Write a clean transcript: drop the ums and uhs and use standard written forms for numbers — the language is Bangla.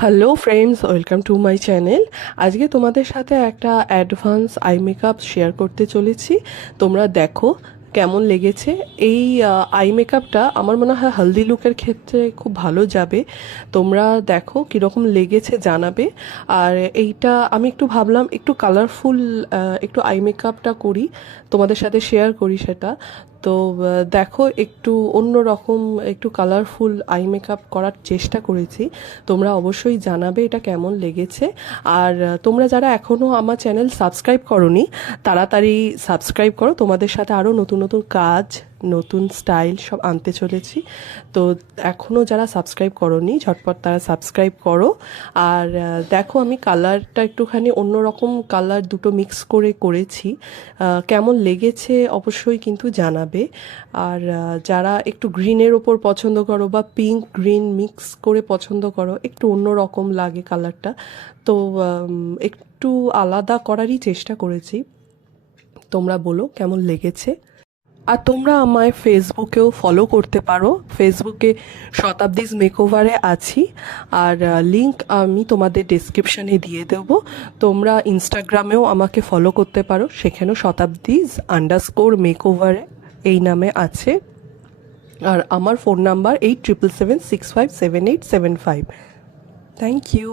Hello friends, welcome to my channel. আজকে তোমাদের সাথে একটা অ্যাডভান্স আই মেকআপ শেয়ার করতে চলেছি। তোমরা দেখো কেমন লেগেছে। এই আই মেকআপটা আমার মনে হয় হলদি লুকের ক্ষেত্রে খুব ভালো যাবে। তোমরা দেখো কীরকম লেগেছে জানাবে। আর এইটা আমি একটু ভাবলাম একটু কালারফুল একটু আই মেকআপটা করি, তোমাদের সাথে শেয়ার করি সেটা। তো দেখো একটু অন্য রকম একটু কালারফুল আই মেকআপ করার চেষ্টা করেছি। তোমরা অবশ্যই জানাবে এটা কেমন লেগেছে। আর তোমরা যারা এখনও আমার চ্যানেল সাবস্ক্রাইব করোনি, তাড়াতাড়ি সাবস্ক্রাইব করো। তোমাদের সাথে আরও নতুন নতুন কাজ, নতুন স্টাইল সব আনতে চলেছি। তো এখনও যারা সাবস্ক্রাইব করোনি ঝটপট তারা সাবস্ক্রাইব করো। আর দেখো আমি কালারটা একটুখানি অন্যরকম কালার দুটো মিক্স করে করেছি। কেমন লেগেছে অবশ্যই কিন্তু জানাবে। আর যারা একটু গ্রিনের ওপর পছন্দ করো বা পিঙ্ক গ্রিন মিক্স করে পছন্দ করো, একটু অন্য রকম লাগে কালারটা, তো একটু আলাদা করারই চেষ্টা করেছি। তোমরা বলো কেমন লেগেছে। আর তোমরা আমায় ফেসবুকেও ফলো করতে পারো। ফেসবুকে শতাব্দীজ মেকওভারে আছি। আর লিংক আমি তোমাদের ডেসক্রিপশানে দিয়ে দেব। তোমরা ইনস্টাগ্রামেও আমাকে ফলো করতে পারো, সেখানেও শতাব্দীজ_মেকওভারে এই নামে আছে। আর আমার ফোন নাম্বার 8777657875। Thank you.